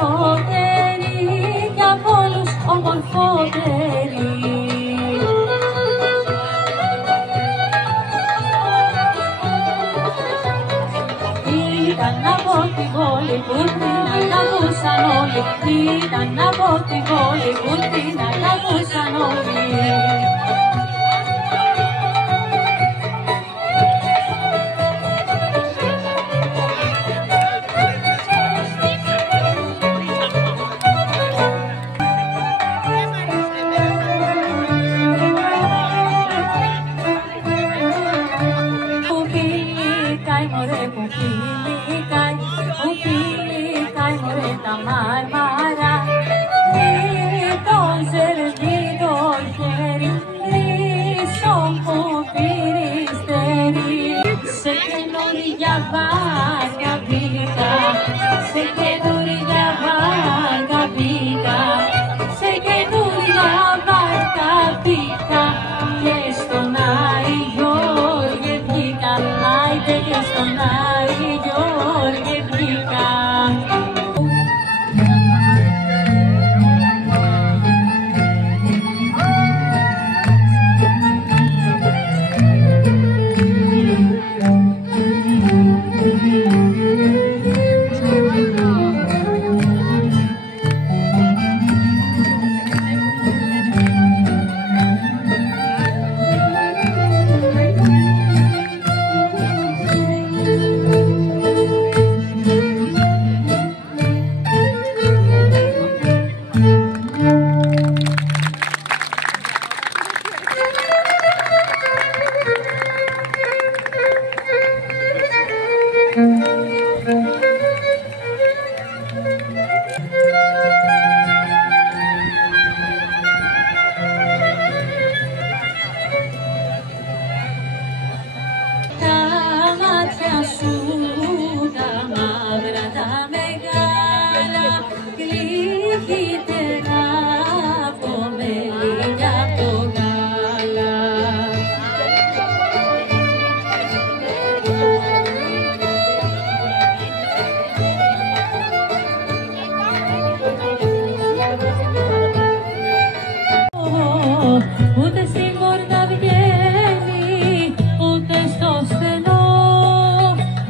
μικρότερη κι απ' όλους ομορφότερη. Ήταν από τη πόλη που την αγαπούσαν όλοι. Ήταν από τη πόλη που την αγαπούσαν όλοι. Τα μάρμαρα, το ζερβί το χέρι, λύσο που πυριστέρι. Σε καινούρια βάρκα μπήκα, σε καινούρια βάρκα μπήκα, σε καινούρια βάρκα μπήκα και στον Άρη Γιώργη βγήκα, άιτε και στον Άρη Γιώργη βγήκα. Ούτε στην πόρτα βγαίνει, ούτε στο στενό,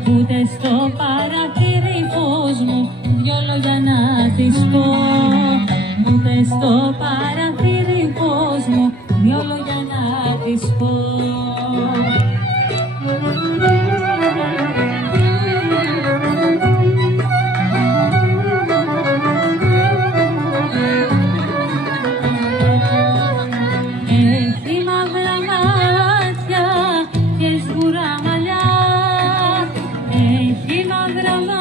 ούτε στο παραθύρι φως μου δυο λόγια να της πω. Ούτε στο παραθύρι φως μου δυο λόγια να της πω. Έχει μαύρα μάτια